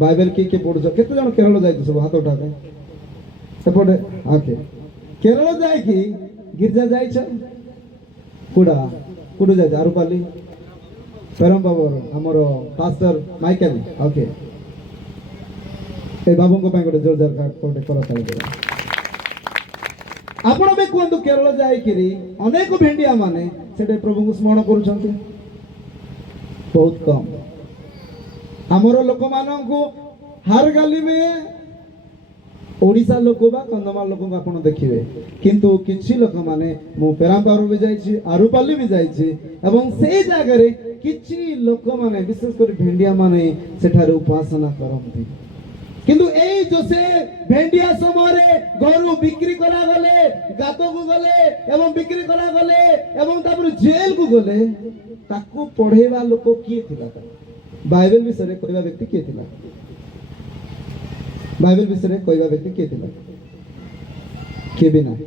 ବାଇବେଲ କିଏ ପଢୁଛ କେତେ ଜଣ କେରଳ ଯାଇଛ ସବୁ ହାତ ଉଠାବେ ସେପଟେ ଓକେ କେରଳ ଯାଇକି ଗିର୍ଜା ଯାଇଛ କୁଡା କୁଡୁ ଯାଇଛ ଆରୁପାଲି ପେରମ୍ବାବର ଆମର ପାଷ୍ଟର ମାଇକେଲ ଓକେ ଏ ବାବୁଙ୍କ ପାଇଁ ଗୋଟେ ଜୋରଦାର ଗୋଟେ କରତାଳି ଦେବା ଆପଣ ବି କୁହନ୍ତୁ କେରଳ ଯାଇକିରି ଅନେକ ଭେଣ୍ଡିଆ ମାନେ ସେଠି ପ୍ରଭୁଙ୍କୁ ସ୍ମରଣ କରୁଛନ୍ତି ବହୁତ କମ ଆମର ଲୋକମାନଙ୍କୁ ହାର ଗାଲିବେ ଓଡ଼ିଶା ଲୋକ ବା କନ୍ଧମାଳ ଲୋକଙ୍କୁ ଆପଣ ଦେଖିବେ କିନ୍ତୁ କିଛି ଲୋକମାନେ ମୁଁ ପେରାମ୍ପାର ବି ଯାଇଛି ଆରୁପାଲି ବି ଯାଇଛି ଏବଂ ସେଇ ଜାଗାରେ କିଛି ଲୋକମାନେ ବିଶେଷ କରି ଭେଣ୍ଡିଆ ମାନେ ସେଠାରେ ଉପାସନା କରନ୍ତି କିନ୍ତୁ ଏଇ ଯୋସେ ଭେଣ୍ଡିଆ ସମୟରେ ଘରୁ ବିକ୍ରି କରାଗଲେ ଗାତକୁ ଗଲେ ଏବଂ ବିକ୍ରି କରାଗଲେ ଏବଂ ତାପରେ ଜେଲକୁ ଗଲେ ତାକୁ ପଢେଇବା ଲୋକ କିଏ ଥିଲା ବାଇବେଲ ବିଷୟରେ କହିବା ବ୍ୟକ୍ତି କିଏ ଥିଲା ବାଇବେଲ ବିଷୟରେ କହିବା ବ୍ୟକ୍ତି କିଏ ଥିଲା କିଏ ବି ନାହିଁ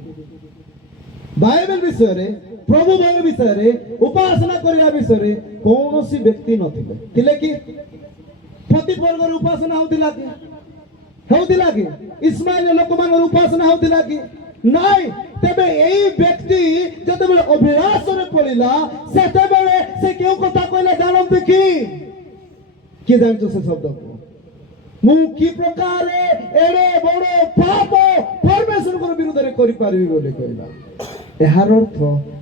ବାଇବେଲ ବିଷୟରେ ପ୍ରଭୁ ଭାଇ ବିଷୟରେ ଉପାସନା କରିବା ବିଷୟରେ କୌଣସି ବ୍ୟକ୍ତି ନଥିଲେ ଥିଲେ କି ପ୍ରତି ବର୍ଗର ଉପାସନା ହେଉଥିଲା କି ଇସ୍ମାଇଲ ଲୋକମାନଙ୍କର ଉପାସନା ହେଉଥିଲା କି ନାଇଁ ତେବେ ଏଇ ବ୍ୟକ୍ତି ଯେତେବେଳେ ଅଭିଳାଷରେ ପଡ଼ିଲା ସେତେବେଳେ ସେ କେଉଁ କଥା କହିଲା ଜାଣନ୍ତି କି କିଏ ଜାଣିଛ ସେ ଶବ୍ଦକୁ ମୁଁ କି ପ୍ରକାର ଏଡେ ବଡ ପାପ ପରମେଶ୍ୱରଙ୍କ ବିରୁଦ୍ଧରେ କରିପାରିବି ବୋଲି କହିଲା ଏହାର ଅର୍ଥ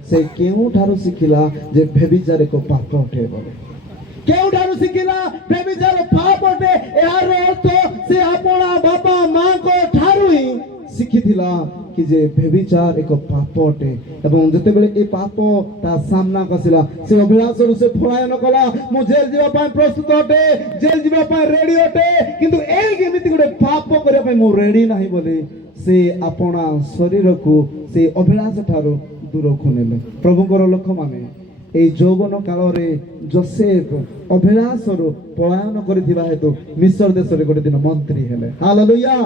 ସେ କେଉଁଠାରୁ ଶିଖିଲା ଯେ ବ୍ୟଭିଚାର ଏକ ପାପ ଅଟେ ବୋଲି କେଉଁଠାରୁ ଶିଖିଲା ବ୍ୟଭିଚାର ପାପ ଅଟେ ଏହାର ଅର୍ଥ ସେ ଆପଣା ବାପା ମାଙ୍କ ଠାରୁ ହିଁ ଶିଖିଥିଲା कि जे व्यभिचार एक पाप अटे एवं जेतेबेले ए पाप ता सामना कसिला से अभिलाषर से पलायन कला मु जेल जीवा पाए प्रस्तुत अटे जेल जीवा पाए रेडी अटे किंतु ए केमिति गुडे पाप करे पाए मु रेडी नाही बोली से आपना शरीर को से अभिलाष ठारो दूर को नेले प्रभुकर लोक माने এই যৌবন কালরে যোসেফ অভিলাষর পলায়ন করিଥିବା হেতু মিশ্র দেশরে গোটে দিন মন্ত্রী হেলে হালেলুয়া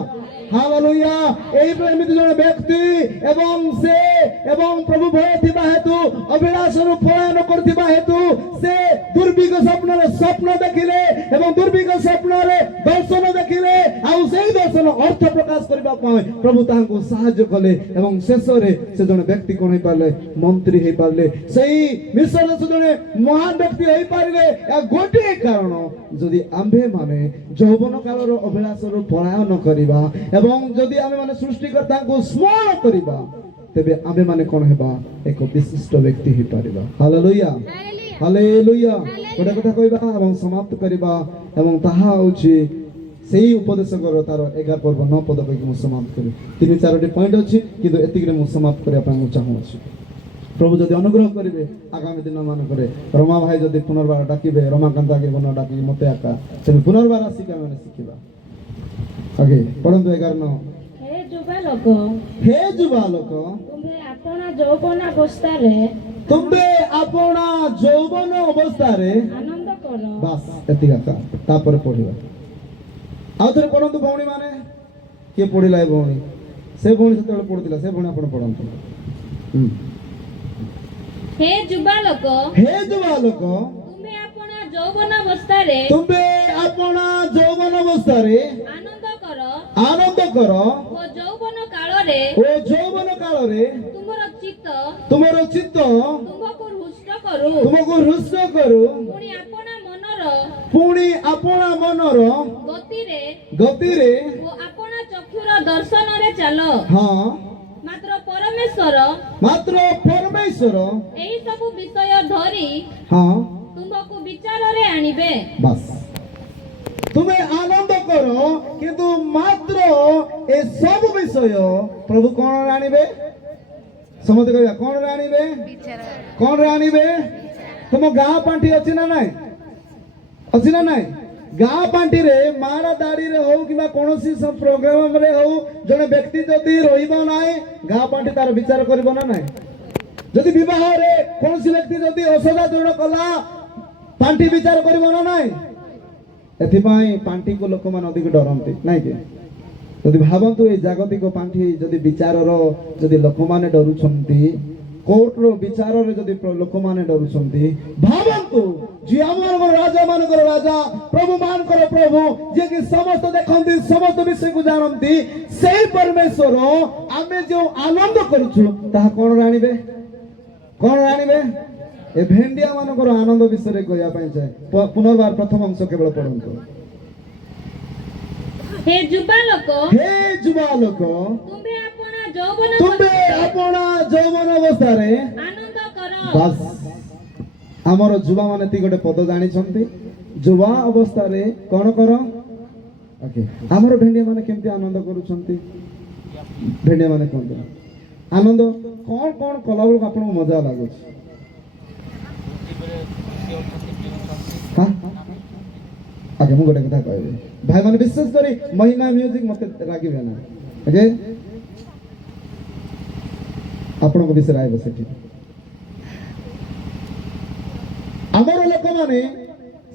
হালেলুয়া এই এমিতি জনে ব্যক্তি এবং সে এবং প্রভু ভয় থিবা হেতু অভিলাষর পলায়ন করিଥିବା হেতু সে দুর্ভিক্ষ স্বপ্নরে স্বপ্ন দেখিলে এবং দুর্ভিক্ষ স্বপ্নরে দর্শন দেখিলে ଆଉ সেই দর্শন অর্থ প্রকাশ করিবা পায় প্রভু তাহাଙ୍କୁ সাহায্য কলে এবং শেষরে সে জনে ব্যক্তি কোন হই পারলে মন্ত্রী হই পারলে সেই জনে মহান ব্যক্তি হই পারিলে গোটে কারণ যদি আম্ভে মানে যৌবন কালর অভিলাষর পলায়ন করিবা এবং যদি আমি মানে সৃষ্টিকর্তাଙ୍କୁ স্মরণ করিবা তেবে আম্ভে মানে কোন হেবা এক বিশিষ্ট ব্যক্তি হই পারিবা হালেলুয়া হালেলুয়া গোটে কথা কইবা এবং সমাপ্ত করিবা এবং তাহা হচ্ছে সেই উপদেশকর তার 11 পর্ব 9 পদ কইকি মু সমাপ্ত করি 3-4টি পয়েন্ট আছে কিন্তু এতিকিরে মু সমাপ্ত করিয়া পাই মু চাহুছি প্রভু যদি অনুগ্রহ করিবে আগামী দিন মানকরে রমা ভাই যদি পুনর্বার ডাকিবে রমাকান্ত আগে বন ডাকি মতে একা তুমি পুনর্বার আসিকে মানে শিখিবা আগে পড়ন্তু 11 হে যুবালোক ତୁମେ ଆପଣା ଯୌବନ ଅବସ୍ଥାରେ ଯୌବନ ଅବସ୍ଥାରେ ଆନନ୍ଦ କର ବାସ୍ ଏତିକି ଏକା ତାପରେ ପଢିବା ଆଉ ଥରେ ପଢନ୍ତୁ ଭଉଣୀ ମାନେ କିଏ ପଢିଲା ଏ ଭଉଣୀ ସେ ଭଉଣୀ ସେତେବେଳେ ପଢୁଥିଲା ସେ ଭଉଣୀ ଆପଣ ପଢନ୍ତୁ ହେ ଯୁବାଲୋକ ତୁମେ ଆପଣା ଯୌବନ ଅବସ୍ଥାରେ ଆନନ୍ଦ କର ଓ ଯୌବନ କାଳରେ ତୁମର ଚିତ୍ତ ତୁମକୁ ହୃଷ୍ଟ କରୁ ପୁଣି ଆପଣା ମନର ଗତିରେ ଓ ଆପଣା ଚକ୍ଷୁର ଦର୍ଶନରେ ଚାଲ ହଁ ମାତ୍ର ପରମେଶ୍ୱର ଏହି ସବୁ ବିଷୟ ଧରି ହଁ ତୁମକୁ ବିଚାରରେ ଆଣିବେ ବାସ୍ ତୁମେ ଆନନ୍ଦ କର କିନ୍ତୁ ମାତ୍ର ଏ ସବୁ ବିଷୟ ପ୍ରଭୁ କଣ ଆଣିବେ ସମସ୍ତେ କହିବା କଣ ଆଣିବେ ତୁମ ଗାଁ ପାଣ୍ଠି ଅଛି ନା ନାଇଁ ଗାଁ ପାଣ୍ଠିରେ ମାଡ଼ ଦାଡ଼ିରେ ହଉ କିମ୍ବା କୌଣସି ପ୍ରୋଗ୍ରାମରେ ହଉ ଜଣେ ବ୍ୟକ୍ତି ଯଦି ରହିବ ନାହିଁ ଗାଁ ପାଣ୍ଠି ତାର ବିଚାର କରିବ ନା ନାହିଁ। ଯଦି ବିବାହରେ କୌଣସି ବ୍ୟକ୍ତି ଯଦି ଅସଦାଚରଣ କଲା ପାଣ୍ଠି ବିଚାର କରିବ ନା ନାହିଁ। ଏଥିପାଇଁ ପାଣ୍ଠିକୁ ଲୋକମାନେ ଅଧିକ ଡରନ୍ତି ନାଇଁ କି? ଯଦି ଭାବନ୍ତୁ ଏ ଜାଗତିକ ପାଣ୍ଠି ଯଦି ବିଚାରର ଯଦି ଲୋକମାନେ ଡରୁଛନ୍ତି, କୋର୍ଟର ବିଚାରରେ ଯଦି ଲୋକମାନେ ଡରୁଛନ୍ତି, ଭାବନ୍ତୁ ଯିଏ ଆମମାନଙ୍କର ରାଜା ମାନଙ୍କର ରାଜା, ପ୍ରଭୁ ମାନଙ୍କର ପ୍ରଭୁ, ଯିଏକି ସମସ୍ତ ଦେଖନ୍ତି, ସମସ୍ତ ବିଷୟକୁ ଜାଣନ୍ତି, ସେଇ ପରମେଶ୍ୱର ଆମେ ଯେଉଁ ଆନନ୍ଦ କରୁଛୁ ତାହା କଣ ଜାଣିବେ? କଣ ଜାଣିବେ? ଏ ଭେଣ୍ଡିଆ ମାନଙ୍କର ଆନନ୍ଦ ବିଷୟରେ କହିବା ପାଇଁ ଚାହେଁ। ପୁନର୍ବାର ପ୍ରଥମ ଅଂଶ କେବଳ ପଢନ୍ତୁ। ହେ ଯୁବା ଲୋକ, ହେ ଯୁବା ଲୋକ, ତୁମ୍ଭେ ଆପଣା ଯୌବନ ତୁମ୍ଭେ ଆପଣା ଯୌବନ ଅବସ୍ଥାରେ ଆନନ୍ଦ କର। ବାସ୍ ଆମର ଯୁବା ମାନେ ଏତିକି ଗୋଟେ ପଦ ଜାଣିଛନ୍ତି, ଯୁବା ଅବସ୍ଥାରେ କଣ କର? ଓକେ, ଆମର ଭେଣ୍ଡିଆ ମାନେ କେମିତି ଆନନ୍ଦ କରୁଛନ୍ତି? ଭେଣ୍ଡିଆ ମାନେ କୁହନ୍ତୁ ଆନନ୍ଦ କଣ କଣ କଲା ବେଳକୁ ଆପଣଙ୍କୁ ମଜା ଲାଗୁଛି? ଆଜ୍ଞା ମୁଁ ଗୋଟେ କଥା କହିବି ଭାଇ ମାନେ, ବିଶେଷ କରି ମହିମା ମ୍ୟୁଜିକ ମତେ ରାଗିବେ ନା। ଓକେ, ଆପଣଙ୍କ ବିଷୟରେ ଆଇବ ସେଠି। ଆମର ଲୋକମାନେ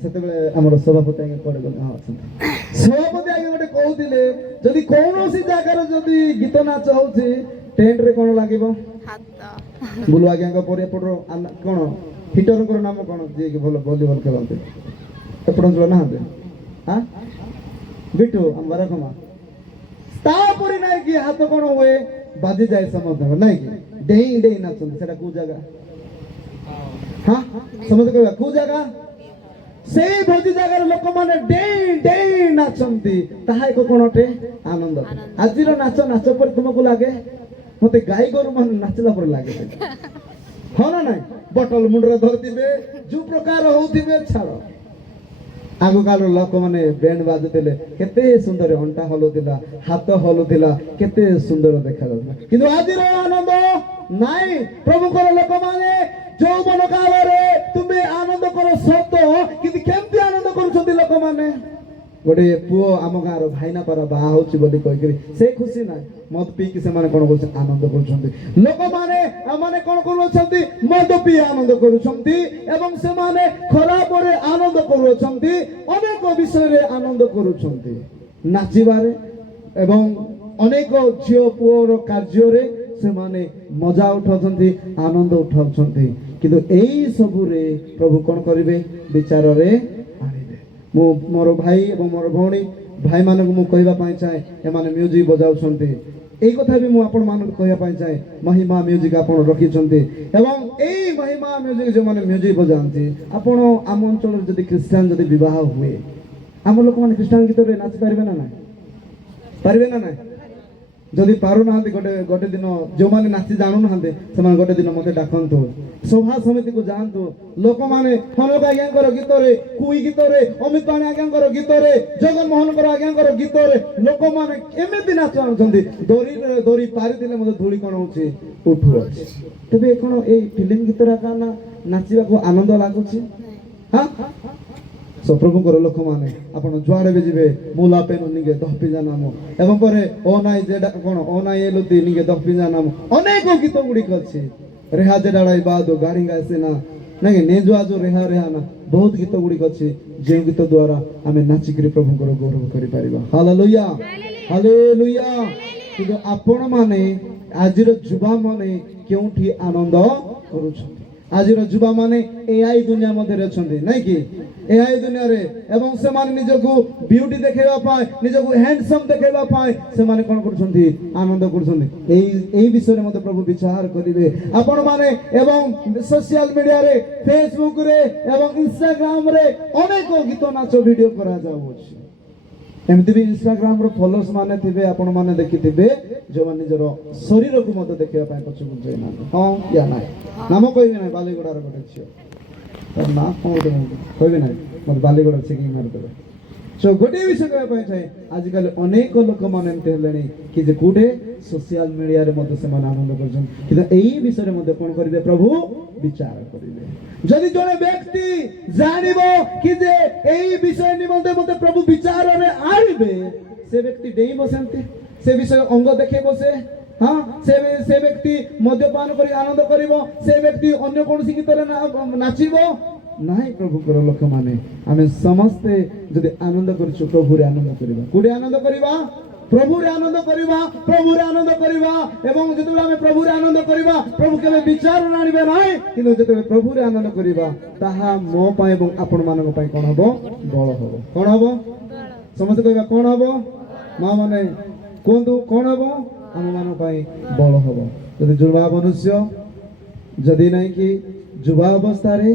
ସେତେବେଳେ ଆମର ସଭାପତି ଆଜ୍ଞା କୁଆଡେ ଗଲେ? ହଁ ଅଛନ୍ତି। ସଭାପତି ଆଜ୍ଞା ଗୋଟେ କହୁଥିଲେ ଯଦି କୌଣସି ଜାଗାରେ ଯଦି ଗୀତ ନାଚ ହଉଛି ଟେଣ୍ଟରେ କଣ ଲାଗିବ? ବୁଲୁ ଆଜ୍ଞାଙ୍କ ପରେ ଏପଟର କଣ ହିଟରଙ୍କର ନାମ କଣ ଯିଏକି ଭଲ ଭଲିବଲ ଖେଳନ୍ତି ଏପଟ ଅଞ୍ଚଳ ନାହାନ୍ତି? ବିଟୁ ଆମରକମା। ତାପରେ ନାଇଁ କି ହାତ କଣ ହୁଏ ବାଜି ଯାଏ ସମସ୍ତଙ୍କ ନାଇଁ କି ଡେଇଁ ଡେଇଁ ନାଚନ୍ତି। ସେଟା କୋଉ ଜାଗା? ସମସ୍ତେ କହିବା କୋଉ ଜାଗା? ସେଇ ଭୋଜି ଜାଗାରେ ଲୋକମାନେ ଡେଇଁ ଡେଇଁ ନାଚନ୍ତି। ତାହା ଏକ କଣ ଅଟେ? ଆନନ୍ଦ। ଆଜିର ନାଚ ନାଚ ପରେ ତୁମକୁ ଲାଗେ? ମତେ ଗାଈ ଗୋରୁ ମାନେ ନାଚିଲା ପରେ ଲାଗେ। ହଁ ନା ନାଇଁ? ବଟଲ ମୁଣ୍ଡରେ ଧରିଥିବେ, ଯୋଉ ପ୍ରକାର ହଉଥିବେ ଛାଡ। ଆଗ କାଳର ଲୋକମାନେ ବେଣ୍ଡ ବାଜୁଥିଲେ, କେତେ ସୁନ୍ଦର ଅଣ୍ଟା ହଲୁଥିଲା, ହାତ ହଲୁଥିଲା, କେତେ ସୁନ୍ଦର ଦେଖାଯାଉଥିଲା। କିନ୍ତୁ ଆଜିର ଆନନ୍ଦ ନାଇଁ। ପ୍ରଭୁଙ୍କର ଲୋକମାନେ ଯୌବନ କାଳରେ ତୁମେ ଆନନ୍ଦ କର ସତ, କିନ୍ତୁ କେମିତି ଆନନ୍ଦ କରୁଛନ୍ତି ଲୋକମାନେ? ଗୋଟେ ପୁଅ ଆମ ଗାଁର ଭାଇନା ପାରା ବାହା ହଉଛି ବୋଲି କହିକିରି ସେ ଖୁସି ନାହିଁ, ମଦ ପିଇକି ସେମାନେ କଣ କରୁଛନ୍ତି? ଆନନ୍ଦ କରୁଛନ୍ତି। ଲୋକମାନେ ମାନେ କଣ କରୁଛନ୍ତି? ମଦ ପିଇ ଆନନ୍ଦ କରୁଛନ୍ତି ଏବଂ ସେମାନେ ଖରାପରେ ଆନନ୍ଦ କରୁଛନ୍ତି, ଅନେକ ବିଷୟରେ ଆନନ୍ଦ କରୁଛନ୍ତି, ନାଚିବାରେ ଏବଂ ଅନେକ ଝିଅ ପୁଅର କାର୍ଯ୍ୟରେ ସେମାନେ ମଜା ଉଠାଉଛନ୍ତି, ଆନନ୍ଦ ଉଠାଉଛନ୍ତି। କିନ୍ତୁ ଏଇ ସବୁରେ ପ୍ରଭୁ କଣ କରିବେ? ବିଚାରରେ ଆଣିବେ। ମୁଁ ମୋର ଭାଇ ଏବଂ ମୋର ଭଉଣୀ ଭାଇମାନଙ୍କୁ ମୁଁ କହିବା ପାଇଁ ଚାହେଁ, ଏମାନେ ମ୍ୟୁଜିକ ବଜାଉଛନ୍ତି, ଏଇ କଥା ବି ମୁଁ ଆପଣମାନଙ୍କୁ କହିବା ପାଇଁ ଚାହେଁ। ମହିମା ମ୍ୟୁଜିକ ଆପଣ ରଖିଛନ୍ତି ଏବଂ ଏଇ ମହିମା ମ୍ୟୁଜିକ ଯେଉଁମାନେ ମ୍ୟୁଜିକ ବଜାନ୍ତି, ଆପଣ ଆମ ଅଞ୍ଚଳରେ ଯଦି ଖ୍ରୀଷ୍ଟିଆନ ଯଦି ବିବାହ ହୁଏ, ଆମ ଲୋକମାନେ ଖ୍ରୀଷ୍ଟିଆନ ଗୀତରେ ନାଚି ପାରିବେ ନା ନାହିଁ? ପାରିବେ ନା ନାହିଁ? ଯଦି ପାରୁନାହାନ୍ତି ଗୋଟେ ଦିନ, ଯେଉଁମାନେ ନାଚି ଜାଣୁନାହାନ୍ତି ସେମାନେ ଗୋଟେ ଦିନ ମତେ ଡାକନ୍ତୁ, ସଭା ସମିତିକୁ ଯାଆନ୍ତୁ। ଲୋକମାନେ ହନକ ଆଜ୍ଞାଙ୍କର ଗୀତରେ, କୁଇ ଗୀତରେ, ଅମିତ ପାଣି ଆଜ୍ଞାଙ୍କର ଗୀତରେ, ଜଗନ୍ମୋହନଙ୍କର ଆଜ୍ଞାଙ୍କର ଗୀତରେ ଲୋକମାନେ ଏମିତି ନାଚ ଆଣୁଛନ୍ତି, ଦରି ପାରିଥିଲେ ମଧ୍ୟ ଧୂଳି କଣ ହଉଛି? ଉଠୁଅଛି। ତେବେ କଣ ଏଇ ଫିଲ୍ମ ଗୀତରେ ନା ନାଚିବାକୁ ଆନନ୍ଦ ଲାଗୁଛି? ପ୍ରଭୁଙ୍କର ଲୋକମାନେ ଆପଣ ଯୁଆଡେ ବି ଯିବେ, ମୁଲା ପେନ ନିଗେ ଦହପିଜା ନାମ ଏବଂ ପରେ ଓ ନାଇ ଯେଟା କଣ ଓ ନାଇ ଏଲୁତି ନିଗେ ଦହପିଜା ନାମ, ଅନେକ ଗୀତ ଗୁଡିକ ଅଛି। ରେହା ଯେଡାଡାଇ ବାଦ ଗାଡି ଗାଇସି ନା ନାଇଁ ନେଜୁ ଆଜୁ ରେହା ରେହା ନା, ବହୁତ ଗୀତ ଗୁଡିକ ଅଛି ଯେଉଁ ଗୀତ ଦ୍ୱାରା ଆମେ ନାଚିକିରି ପ୍ରଭୁଙ୍କର ଗୌରବ କରିପାରିବା। Hallelujah, hallelujah. କିନ୍ତୁ ଆପଣ ମାନେ ଆଜିର ଯୁବା ମାନେ କେଉଁଠି ଆନନ୍ଦ କରୁଛନ୍ତି? ଆଜିର ଯୁବା ମାନେ ଏଆଇ ଦୁନିଆ ମଧ୍ୟରେ ଅଛନ୍ତି ନାଇଁ କି? ଏଆଇ ଦୁନିଆରେ ଏବଂ ସେମାନେ ନିଜକୁ ବିୟୁଟି ଦେଖେଇବା ପାଇଁ, ନିଜକୁ ହ୍ୟାଣ୍ଡସମ୍ ଦେଖେଇବା ପାଇଁ ସେମାନେ କଣ କରୁଛନ୍ତି? ଆନନ୍ଦ କରୁଛନ୍ତି। ଏଇ ବିଷୟରେ ମଧ୍ୟ ପ୍ରଭୁ ବିଚାର କରିବେ। ଆପଣ ମାନେ ଏବଂ ସୋସିଆଲ ମିଡିଆରେ, ଫେସବୁକରେ ଏବଂ ଇନଷ୍ଟାଗ୍ରାମରେ ଅନେକ ଗୀତ ନାଚ ଭିଡିଓ କରାଯାଉଅଛି। ଏମିତି ବି ଇନଷ୍ଟାଗ୍ରାମର ଫଲୋର୍ସ ମାନେ ଥିବେ, ଆପଣ ମାନେ ଦେଖିଥିବେ, ଯେଉଁମାନେ ନିଜର ଶରୀରକୁ ମଧ୍ୟ ଦେଖିବା ପାଇଁ ପଛକୁ ଯାଇନାହାନ୍ତି। ହଁ ୟା ନାହିଁ? ନାମ କହିବି ନାହିଁ, ବାଲିଗୁଡାର ଗୋଟେ ଝିଅ, ତାର ନା କଣ ଗୋଟେ କହିବି ନାହିଁ, ମତେ ବାଲିଗୁଡା ଚେକିଂ ମାରିଦେବେ। ସୋ ଗୋଟିଏ ବିଷୟ କହିବା ପାଇଁ ଚାହେଁ ଆଜିକାଲି ଅନେକ ଲୋକମାନେ ଏମିତି ହେଲେଣି କି ଯେ କୋଉଠି ସୋସିଆଲ ମିଡ଼ିଆରେ ମଧ୍ୟ ସେମାନେ ଆନନ୍ଦ କରୁଛନ୍ତି, କିନ୍ତୁ ଏଇ ବିଷୟରେ ମଧ୍ୟ କଣ କରିବେ ପ୍ରଭୁ ବିଚାର କରିବେ। ଯଦି ଜଣେ ବ୍ୟକ୍ତି ଜାଣିବ କି ଯେ ଏଇ ବିଷୟ ନିମନ୍ତେ ମତେ ପ୍ରଭୁ ବିଚାରରେ ଆଣିବେ, ସେ ବ୍ୟକ୍ତି ଡେଇଁ ବସନ୍ତି, ସେ ବିଷୟ ଅଙ୍ଗ ଦେଖେଇ ବସେ। ହଁ, ସେ ବ୍ୟକ୍ତି ମଦ୍ୟପାନ କରି ଆନନ୍ଦ କରିବ, ସେ ବ୍ୟକ୍ତି ଅନ୍ୟ କୌଣସି ଗୀତରେ ନାଚିବ ନାହିଁ। ପ୍ରଭୁଙ୍କର ଲୋକମାନେ ଆମେ ସମସ୍ତେ ଯଦି ଆନନ୍ଦ କରୁଛୁ ପ୍ରଭୁରେ ଆନନ୍ଦ କରିବା। କୋଉଠି ଆନନ୍ଦ କରିବା? ପ୍ରଭୁରେ ଆନନ୍ଦ କରିବା, ପ୍ରଭୁରେ ଆନନ୍ଦ କରିବା। ଏବଂ ଯେତେବେଳେ ଆମେ ପ୍ରଭୁରେ ଆନନ୍ଦ କରିବା, ପ୍ରଭୁ କେବେ ବିଚାର ଆଣିବେ ନାହିଁ, କିନ୍ତୁ ଯେତେବେଳେ ପ୍ରଭୁରେ ଆନନ୍ଦ କରିବା ତାହା ମୋ ପାଇଁ ଏବଂ ଆପଣ ମାନଙ୍କ ପାଇଁ କଣ ହବ? ବଳ ହବ। କଣ ହବ? ସମସ୍ତେ କହିବା କଣ ହବ? ମା ମାନେ କୁହନ୍ତୁ କଣ ହବ? ଆମ ମାନଙ୍କ ପାଇଁ ବଳ ହବ। ଯଦି ଯୁବା ମନୁଷ୍ୟ ଯଦି ନାହିଁ କି ଯୁବା ଅବସ୍ଥାରେ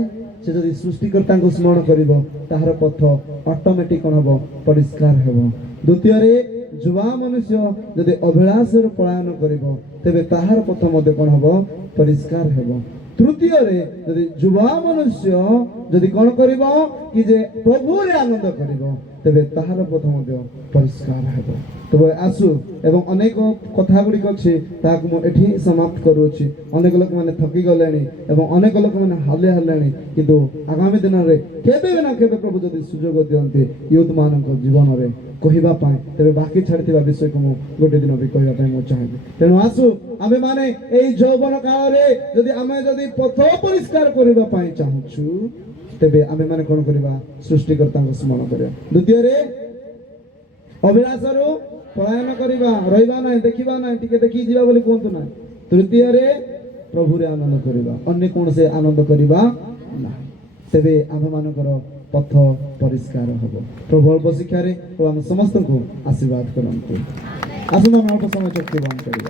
ସେ ଯଦି ସୃଷ୍ଟିକର୍ତ୍ତାଙ୍କୁ ସ୍ମରଣ କରିବ, ତାହାର ପଥ ଅଟୋମେଟିକ କଣ ହବ? ପରିଷ୍କାର ହେବ। ଦ୍ୱିତୀୟରେ ଯୁବା ମନୁଷ୍ୟ ଯଦି ଅଭିଳାଷରୁ ପଳାୟନ କରିବ, ତେବେ ତାହାର ପଥ ମଧ୍ୟ କଣ ହବ? ପରିଷ୍କାର ହେବ। ତୃତୀୟରେ ଯଦି ଯୁବା ମନୁଷ୍ୟ ଯଦି କଣ କରିବ କି ଯେ ପ୍ରଭୁରେ ଆନନ୍ଦ କରିବ, ତେବେ ତାହାର ପଥ ମଧ୍ୟ ପରିଷ୍କାର ହେବ। ତେବେ ଆସୁ, ଏବଂ ଅନେକ କଥା ଗୁଡ଼ିକ ଅଛି ତାହାକୁ ମୁଁ ଏଠି ସମାପ୍ତ କରୁଅଛି। ଅନେକ ଲୋକମାନେ ଥକି ଗଲେଣି ଏବଂ ଅନେକ ଲୋକମାନେ ହାଲିଆ ହେଲେଣି, କିନ୍ତୁ ଆଗାମୀ ଦିନରେ କେବେ ନା କେବେ ପ୍ରଭୁ ଯଦି ସୁଯୋଗ ଦିଅନ୍ତି ୟୁଥ ମାନଙ୍କ ଜୀବନରେ କହିବା ପାଇଁ, ତେବେ ବାକି ଛାଡ଼ିଥିବା ବିଷୟକୁ ମୁଁ ଗୋଟେ ଦିନ ବି କହିବା ପାଇଁ ମୁଁ ଚାହିଁବି। ତେଣୁ ଆସୁ ଆମେ ମାନେ ଏଇ ଯୌବନ କାଳରେ ଯଦି ପଥ ପରିଷ୍କାର କରିବା ପାଇଁ ଚାହୁଁଛୁ, ତେବେ ଆମେ ମାନେ କଣ କରିବା? ସୃଷ୍ଟିକର୍ତ୍ତାଙ୍କୁ ସ୍ମରଣ କରିବା। ଦ୍ୱିତୀୟରେ ଅଭିଳାଷରୁ ପଳାୟନ କରିବା, ରହିବା ନାହିଁ, ଦେଖିବା ନାହିଁ, ଟିକେ ଦେଖିକି ଯିବା ବୋଲି କୁହନ୍ତୁ ନାହିଁ। ତୃତୀୟରେ ପ୍ରଭୁରେ ଆନନ୍ଦ କରିବା, ଅନ୍ୟ କୌଣସି ଆନନ୍ଦ କରିବା ନାହିଁ, ତେବେ ଆମମାନଙ୍କର ପଥ ପରିଷ୍କାର ହବ। ପ୍ରଭୁ ଅଳ୍ପ ଶିକ୍ଷାରେ ଆମ ସମସ୍ତଙ୍କୁ ଆଶୀର୍ବାଦ କରନ୍ତୁ। ଆସନ୍ତୁ ଆମେ ଅଳ୍ପ ସମୟ ଚକ୍ଷୁ ବନ୍ଦ କରିବା।